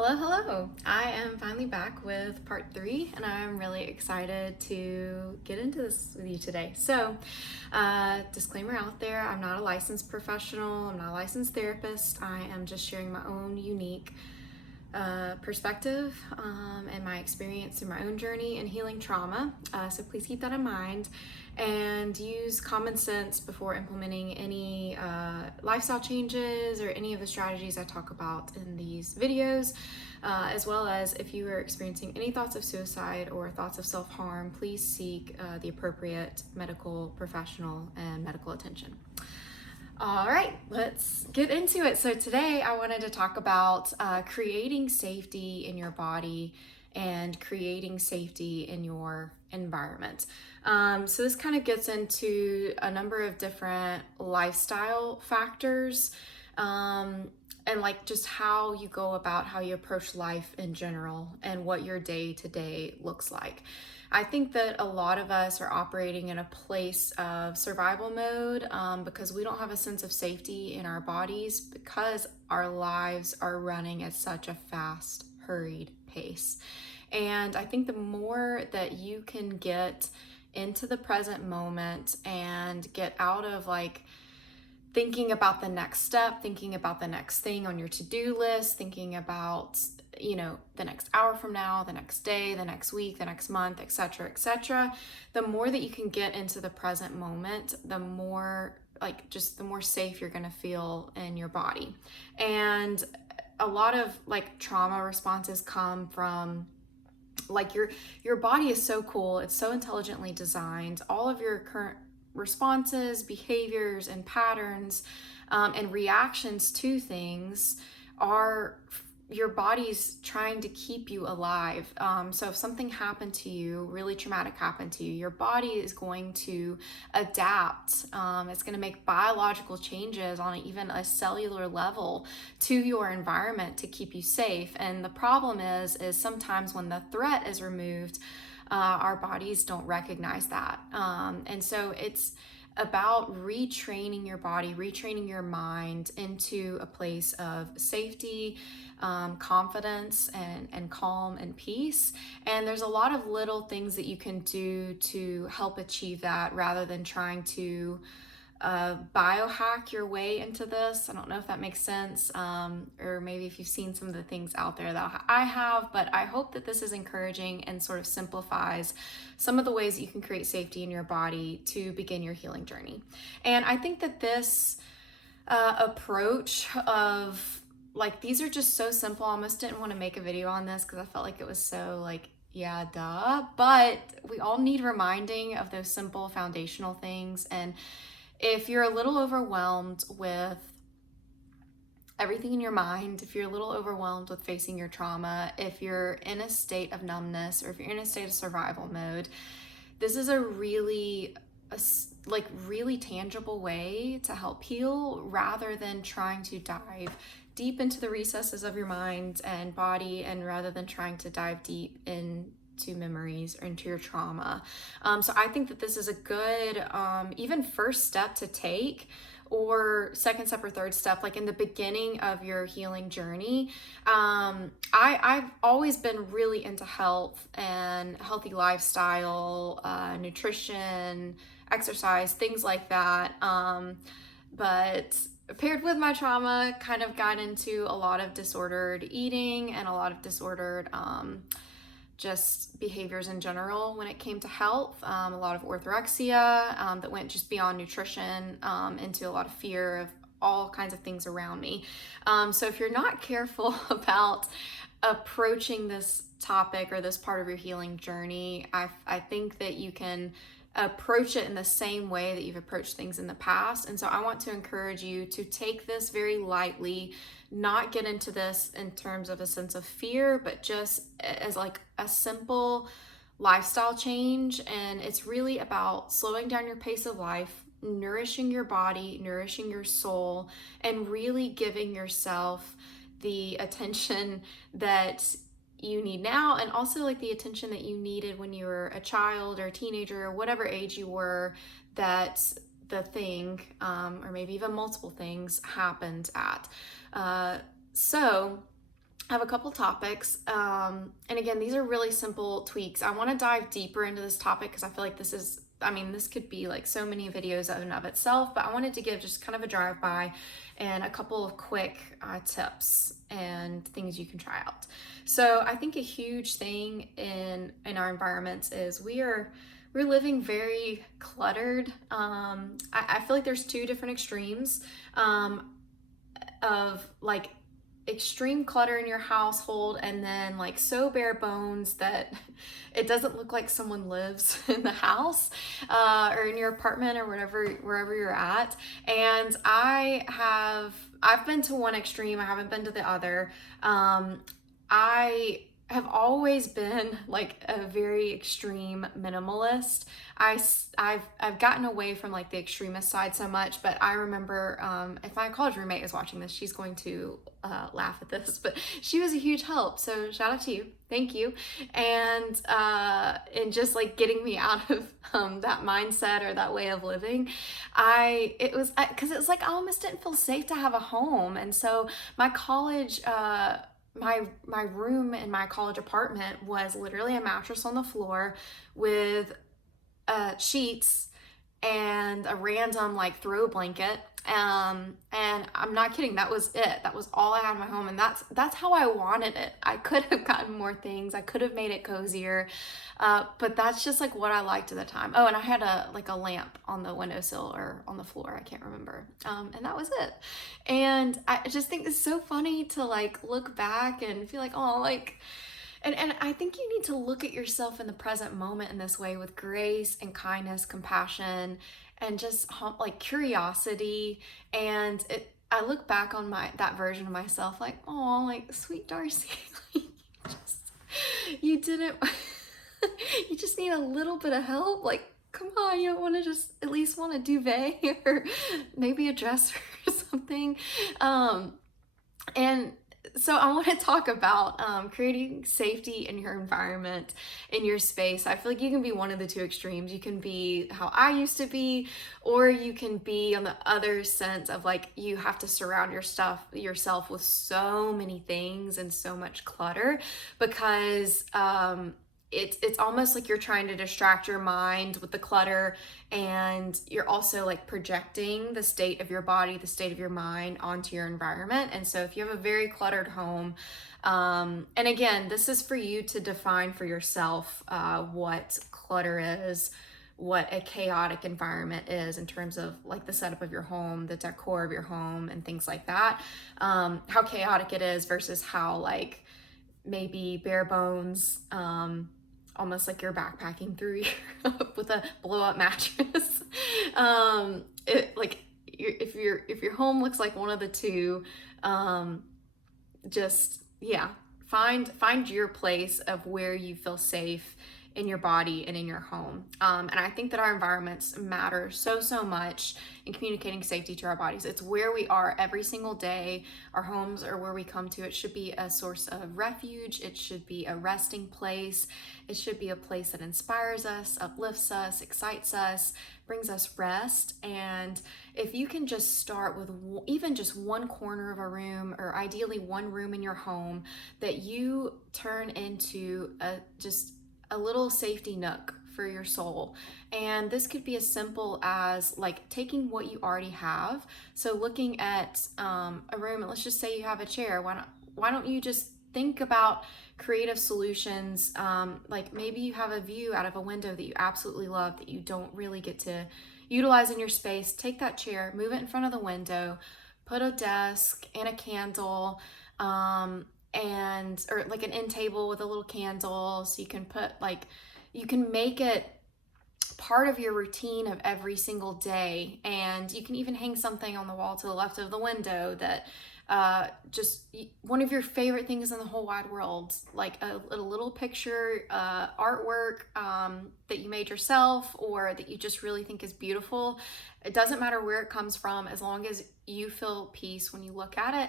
Hello, hello. I am finally back with part 3, and I'm really excited to get into this with you today. So, disclaimer out there, I'm not a licensed professional, I'm not a licensed therapist. I am just sharing my own unique perspective and my experience through my own journey in healing trauma. So please keep that in mind and use common sense before implementing any lifestyle changes or any of the strategies I talk about in these videos. As well as if you are experiencing any thoughts of suicide or thoughts of self-harm, please seek the appropriate medical professional and medical attention. All right, let's get into it. So today I wanted to talk about creating safety in your body and creating safety in your environment. So this kind of gets into a number of different lifestyle factors and like just how you go about how you approach life in general and what your day-to-day looks like. I think that a lot of us are operating in a place of survival mode because we don't have a sense of safety in our bodies because our lives are running at such a fast, hurried pace. And I think the more that you can get into the present moment and get out of like thinking about the next step, thinking about the next thing on your to-do list, thinking about, the next hour from now, the next day, the next week, the next month, etc., the more that you can get into the present moment, the more the more safe you're going to feel in your body. And a lot of trauma responses come from your body is so cool. It's so intelligently designed. All of your current responses, behaviors, and patterns and reactions to things are your body's trying to keep you alive. So if something happened to you, really traumatic happened to you, your body is going to adapt. It's going to make biological changes on even a cellular level to your environment to keep you safe. And the problem is sometimes when the threat is removed, our bodies don't recognize that. And so it's about retraining your body, retraining your mind into a place of safety, confidence, and calm and peace. And there's a lot of little things that you can do to help achieve that rather than trying to biohack your way into this. I don't know if that makes sense, or maybe if you've seen some of the things out there that I have, but I hope that this is encouraging and sort of simplifies some of the ways that you can create safety in your body to begin your healing journey. And I think that this approach of these are just so simple. I almost didn't want to make a video on this because I felt like it was so yeah, duh, but we all need reminding of those simple foundational things. And if you're a little overwhelmed with everything in your mind, if you're a little overwhelmed with facing your trauma, if you're in a state of numbness, or if you're in a state of survival mode, this is a really tangible way to help heal rather than trying to dive deep into the recesses of your mind and body, and rather than trying to dive deep into memories or into your trauma. So I think that this is a good even first step to take, or second step or third step, in the beginning of your healing journey. I've always been really into health and healthy lifestyle, nutrition, exercise, things like that. But paired with my trauma, kind of got into a lot of disordered eating and a lot of disordered just behaviors in general when it came to health. A lot of orthorexia that went just beyond nutrition into a lot of fear of all kinds of things around me. So if you're not careful about approaching this topic or this part of your healing journey, I think that you can approach it in the same way that you've approached things in the past. And so I want to encourage you to take this very lightly, not get into this in terms of a sense of fear, but just as a simple lifestyle change. And it's really about slowing down your pace of life, nourishing your body, nourishing your soul, and really giving yourself the attention that you need now, and also the attention that you needed when you were a child or a teenager or whatever age you were that the thing or maybe even multiple things happened at. So I have a couple topics. And again, these are really simple tweaks. I want to dive deeper into this topic because I feel like this could be like so many videos in and of itself, but I wanted to give just kind of a drive-by and a couple of quick tips and things you can try out. So I think a huge thing in our environments is we're living very cluttered. I feel like there's two different extremes of like extreme clutter in your household, and then like so bare bones that it doesn't look like someone lives in the house or in your apartment or wherever you're at. And I've been to one extreme, I haven't been to the other. I have always been like a very extreme minimalist. I've gotten away from like the extremist side so much, but I remember if my college roommate is watching this, she's going to laugh at this, but she was a huge help. So shout out to you, thank you, and just like getting me out of that mindset or that way of living. It was because it was like I almost didn't feel safe to have a home, and so my college. My room in my college apartment was literally a mattress on the floor with sheets and a random like throw blanket. And I'm not kidding, that was it. That was all I had in my home, and that's how I wanted it. I could have gotten more things. I could have made it cozier, but that's just like what I liked at the time. Oh, and I had a lamp on the windowsill or on the floor, I can't remember. And that was it. And I just think it's so funny to like look back and feel like, oh, like. And I think you need to look at yourself in the present moment in this way with grace and kindness, compassion, and just like curiosity. And I look back on that version of myself like, oh, like sweet Darcy, you didn't, you just need a little bit of help. Like, come on, you don't want to just at least want a duvet or maybe a dresser or something. And so I want to talk about creating safety in your environment, in your space. I feel like you can be one of the two extremes. You can be how I used to be, or you can be on the other sense of like you have to surround yourself with so many things and so much clutter because it's almost like you're trying to distract your mind with the clutter, and you're also like projecting the state of your body, the state of your mind onto your environment. And so if you have a very cluttered home, and again, this is for you to define for yourself what clutter is, what a chaotic environment is in terms of like the setup of your home, the decor of your home, and things like that. How chaotic it is versus how like maybe bare bones, almost like you're backpacking through Europe with a blow up mattress. If your home looks like one of the two, just yeah, find your place of where you feel safe in your body and in your home. And I think that our environments matter so much in communicating safety to our bodies. It's where we are every single day. Our homes are where we come to. It should be a source of refuge. It should be a resting place. It should be a place that inspires us, uplifts us, excites us, brings us rest. And if you can just start with even just one corner of a room, or ideally one room in your home that you turn into a little safety nook for your soul. And this could be as simple as like taking what you already have. So looking at a room, and let's just say you have a chair. Why don't you just think about creative solutions? Like maybe you have a view out of a window that you absolutely love that you don't really get to utilize in your space. Take that chair, move it in front of the window, put a desk and a candle, or like an end table with a little candle, so you can make it part of your routine of every single day. And you can even hang something on the wall to the left of the window that just one of your favorite things in the whole wide world, like a little picture, artwork that you made yourself or that you just really think is beautiful. It doesn't matter where it comes from, as long as you feel peace when you look at it,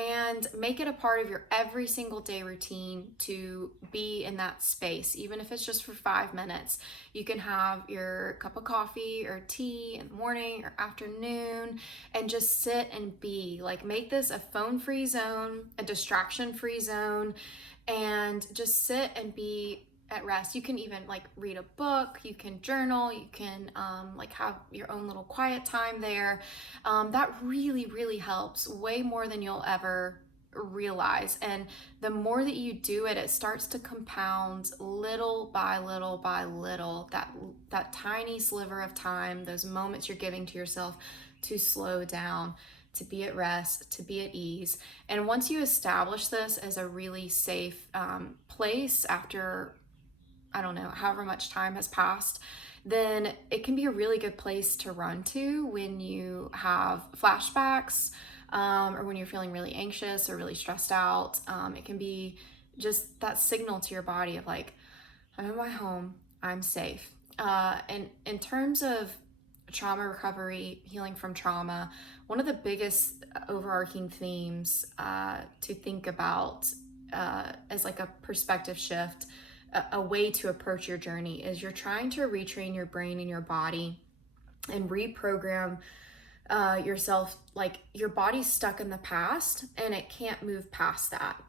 and make it a part of your every single day routine to be in that space. Even if it's just for 5 minutes, you can have your cup of coffee or tea in the morning or afternoon and just sit and be. Like, make this a phone-free zone, a distraction-free zone, and just sit and be at rest. You can even like read a book, you can journal, you can like have your own little quiet time there. That really, really helps, way more than you'll ever realize. And the more that you do it, it starts to compound little by little by little. That tiny sliver of time, those moments you're giving to yourself to slow down, to be at rest, to be at ease. And once you establish this as a really safe place after, I don't know, however much time has passed, then it can be a really good place to run to when you have flashbacks, or when you're feeling really anxious or really stressed out. It can be just that signal to your body of like, I'm in my home, I'm safe. And in terms of trauma recovery, healing from trauma, one of the biggest overarching themes to think about as like a perspective shift, a way to approach your journey, is you're trying to retrain your brain and your body and reprogram yourself. Like, your body's stuck in the past and it can't move past that,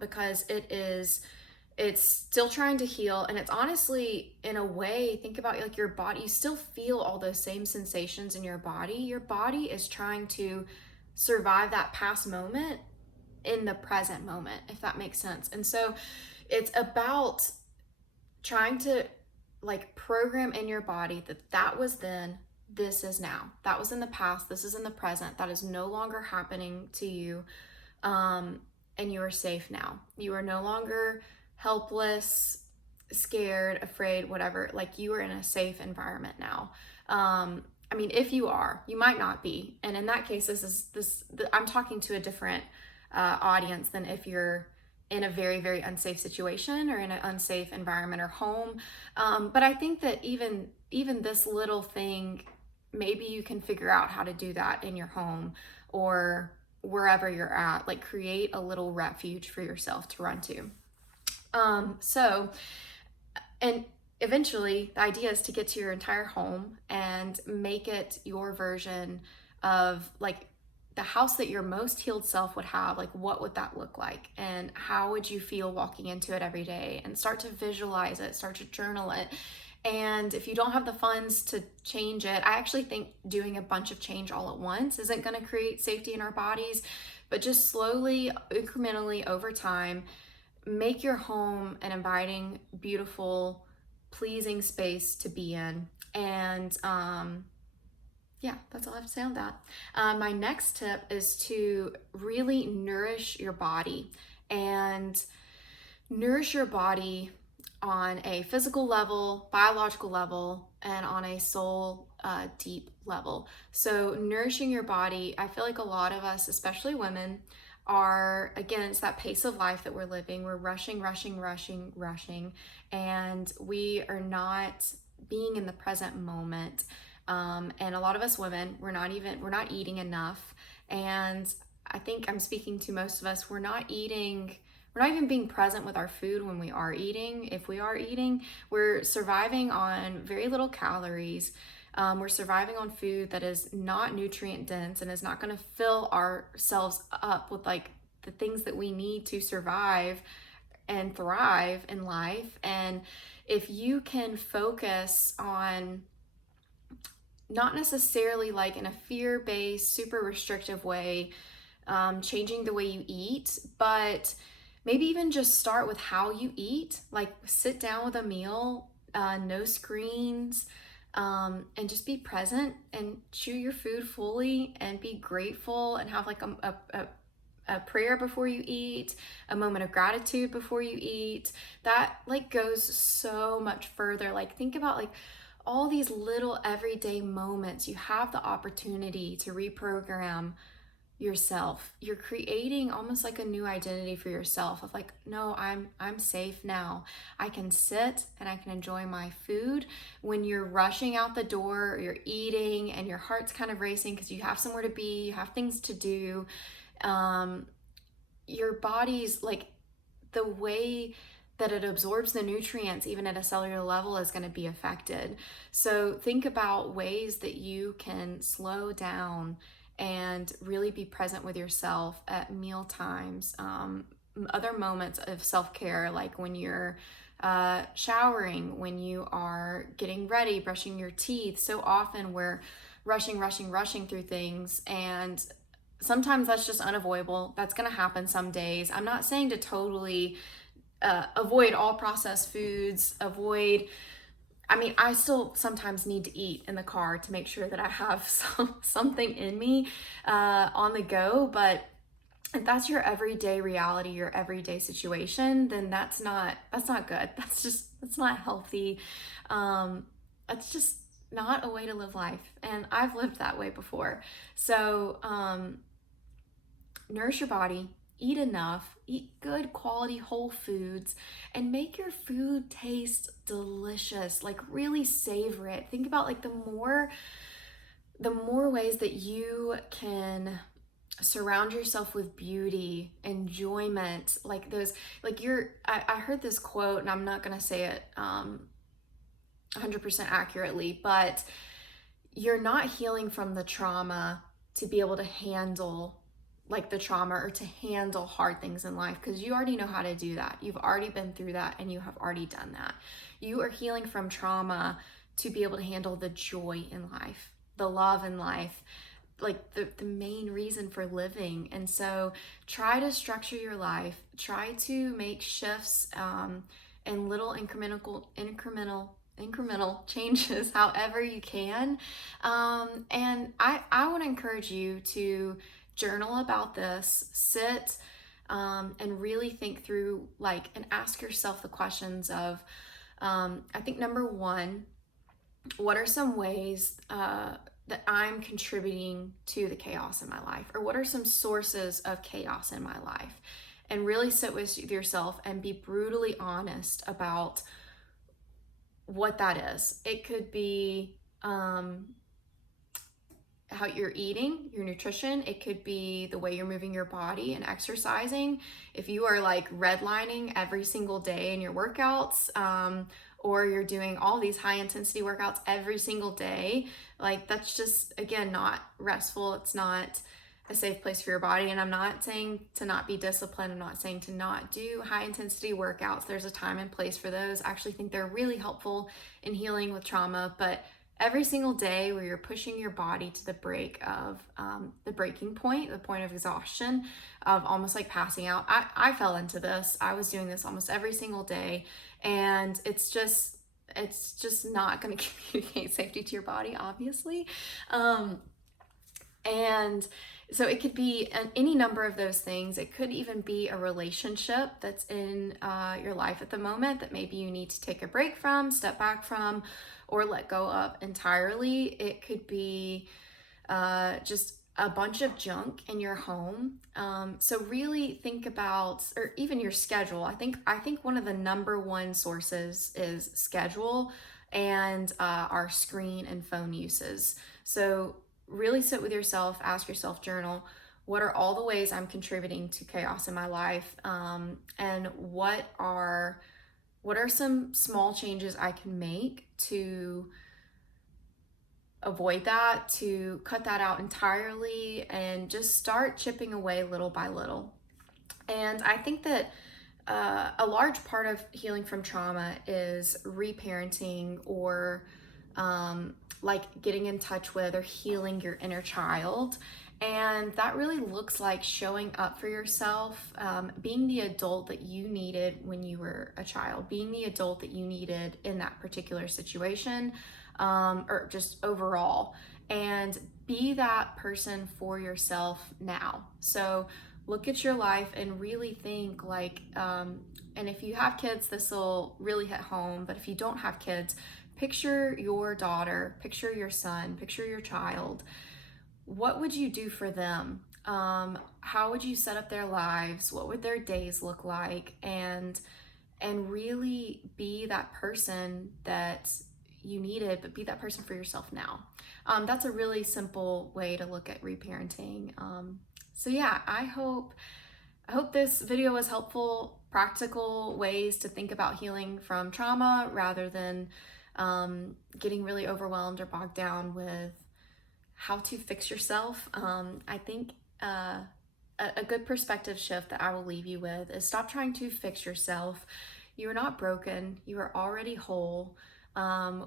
because it's still trying to heal. And it's honestly, in a way, think about like your body, you still feel all those same sensations in your body. Your body is trying to survive that past moment in the present moment, if that makes sense. And so it's about trying to like program in your body that that was then, this is now. That was in the past, this is in the present. That is no longer happening to you. And you are safe now. You are no longer helpless, scared, afraid, whatever. Like, you are in a safe environment now. I mean, if you are, you might not be. And in that case, I'm talking to a different audience than if you're in a very, very unsafe situation or in an unsafe environment or home. But I think that even this little thing, maybe you can figure out how to do that in your home or wherever you're at. Like, create a little refuge for yourself to run to. And eventually the idea is to get to your entire home and make it your version of like the house that your most healed self would have. Like, what would that look like? And how would you feel walking into it every day? And start to visualize it, start to journal it. And if you don't have the funds to change it, I actually think doing a bunch of change all at once isn't going to create safety in our bodies, but just slowly, incrementally over time, make your home an inviting, beautiful, pleasing space to be in. And yeah, that's all I have to say on that. My next tip is to really nourish your body, and nourish your body on a physical level, biological level, and on a soul deep level. So nourishing your body, I feel like a lot of us, especially women, are, again, it's that pace of life that we're living. We're rushing, and we are not being in the present moment. And a lot of us women, we're not eating enough. And I think I'm speaking to most of us. We're not even being present with our food when we are eating. If we are eating, we're surviving on very little calories. We're surviving on food that is not nutrient dense and is not going to fill ourselves up with like the things that we need to survive and thrive in life. And if you can focus on, not necessarily like in a fear-based, super restrictive way, changing the way you eat, but maybe even just start with how you eat. Like, sit down with a meal, no screens, and just be present and chew your food fully and be grateful and have like a prayer before you eat, a moment of gratitude before you eat. That like goes so much further. Like, think about like all these little everyday moments. You have the opportunity to reprogram yourself. You're creating almost like a new identity for yourself of like, no, I'm safe now. I can sit and I can enjoy my food. When you're rushing out the door, or you're eating and your heart's kind of racing because you have somewhere to be, you have things to do. Your body's like, the way that it absorbs the nutrients, even at a cellular level, is going to be affected. So think about ways that you can slow down and really be present with yourself at meal times, other moments of self-care, like when you're showering, when you are getting ready, brushing your teeth. So often we're rushing through things, and sometimes that's just unavoidable. That's going to happen some days. I'm not saying to totally avoid all processed foods, I still sometimes need to eat in the car to make sure that I have something in me on the go. But if that's your everyday reality, your everyday situation, then that's not good. That's not healthy. That's just not a way to live life. And I've lived that way before. So nourish your body, eat enough, eat good quality whole foods, and make your food taste delicious. Like really savor it. Think about like the more ways that you can surround yourself with beauty, enjoyment, like those, like I heard this quote, and I'm not gonna say it 100% accurately, but you're not healing from the trauma to be able to handle like the trauma or to handle hard things in life, because you already know how to do that. You've already been through that and you have already done that. You are healing from trauma to be able to handle the joy in life, the love in life, like the main reason for living. And so try to structure your life, try to make shifts and little incremental changes however you can. And I want to encourage you to journal about this, sit and really think through, like, and ask yourself the questions of, I think number one, what are some ways that I'm contributing to the chaos in my life? Or what are some sources of chaos in my life? And really sit with yourself and be brutally honest about what that is. It could be how you're eating, your nutrition. It could be the way you're moving your body and exercising. If you are like redlining every single day in your workouts, or you're doing all these high intensity workouts every single day, like that's just, again, not restful. It's not a safe place for your body. And I'm not saying to not be disciplined. I'm not saying to not do high intensity workouts. There's a time and place for those. I actually think they're really helpful in healing with trauma, but every single day where you're pushing your body to the breaking point, the point of exhaustion, of almost like passing out. I fell into this. I was doing this almost every single day, and it's just not going to communicate safety to your body, obviously. And so it could be any number of those things. It could even be a relationship that's in your life at the moment that maybe you need to take a break from, step back from, or let go of entirely. It could be just a bunch of junk in your home. So really think about, or even your schedule. I think one of the number one sources is schedule and our screen and phone uses. So really sit with yourself, ask yourself, journal, what are all the ways I'm contributing to chaos in my life? And what are some small changes I can make to avoid that, to cut that out entirely, and just start chipping away little by little. And I think that a large part of healing from trauma is reparenting, or like getting in touch with or healing your inner child. And that really looks like showing up for yourself, being the adult that you needed when you were a child, being the adult that you needed in that particular situation, or just overall, and be that person for yourself now. So look at your life and really think like, and if you have kids, this will really hit home, but if you don't have kids, picture your daughter, picture your son, picture your child. What would you do for them? How would you set up their lives? What would their days look like? And really be that person that you needed, but be that person for yourself now. That's a really simple way to look at reparenting. So yeah, I hope this video was helpful, practical ways to think about healing from trauma rather than getting really overwhelmed or bogged down with how to fix yourself. I think a good perspective shift that I will leave you with is stop trying to fix yourself. You are not broken. You are already whole.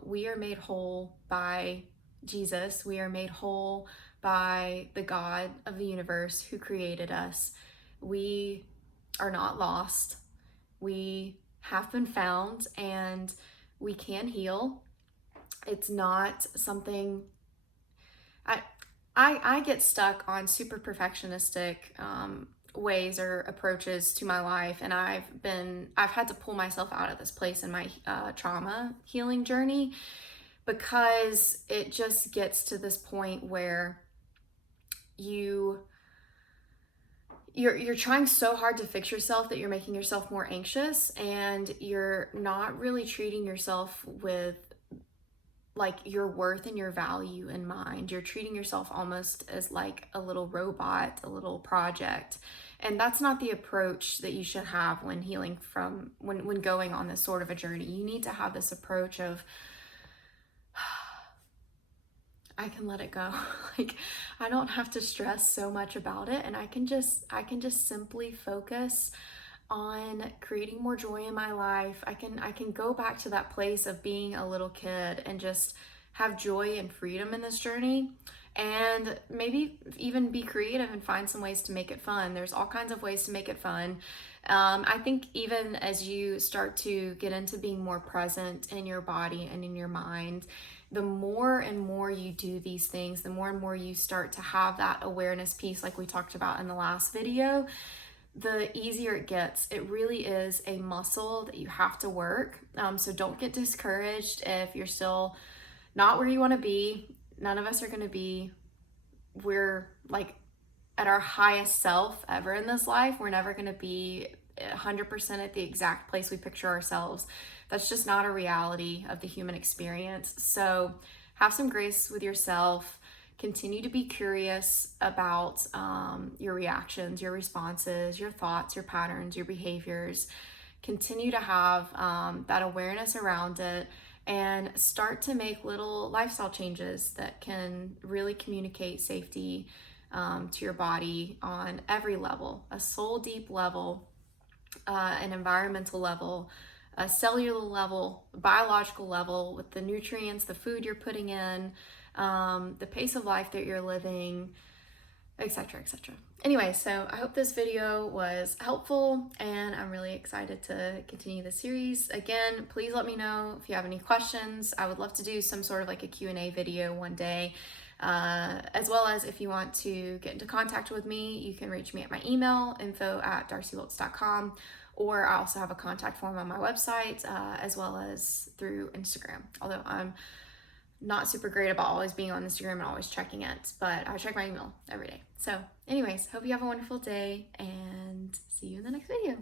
We are made whole by Jesus. We are made whole by the God of the universe who created us. We are not lost. We have been found and we can heal. It's not something I get stuck on super perfectionistic ways or approaches to my life, and I've had to pull myself out of this place in my trauma healing journey, because it just gets to this point where you're trying so hard to fix yourself that you're making yourself more anxious, and you're not really treating yourself with like your worth and your value in mind. You're treating yourself almost as like a little robot, a little project. And that's not the approach that you should have when healing from, when going on this sort of a journey. You need to have this approach of, I can let it go. Like, I don't have to stress so much about it, and I can just simply focus on creating more joy in my life. I can go back to that place of being a little kid and just have joy and freedom in this journey, and maybe even be creative and find some ways to make it fun. There's all kinds of ways to make it fun. I think even as you start to get into being more present in your body and in your mind, the more and more you do these things, the more and more you start to have that awareness piece like we talked about in the last video, the easier it gets. It really is a muscle that you have to work. So don't get discouraged if you're still not where you want to be. None of us are going to be, we're like at our highest self ever in this life. We're never going to be 100% at the exact place we picture ourselves. That's just not a reality of the human experience. So have some grace with yourself. Continue to be curious about your reactions, your responses, your thoughts, your patterns, your behaviors. Continue to have that awareness around it, and start to make little lifestyle changes that can really communicate safety to your body on every level, a soul deep level, an environmental level, a cellular level, biological level, with the nutrients, the food you're putting in, the pace of life that you're living, etc., etc. Anyway, so I hope this video was helpful, and I'm really excited to continue the series. Again, please let me know if you have any questions. I would love to do some sort of like a Q&A video one day, as well as if you want to get into contact with me, you can reach me at my email, info@darcywilkes.com, or I also have a contact form on my website, as well as through Instagram, although I'm not super great about always being on Instagram and always checking it, but I check my email every day. So anyways, hope you have a wonderful day, and see you in the next video.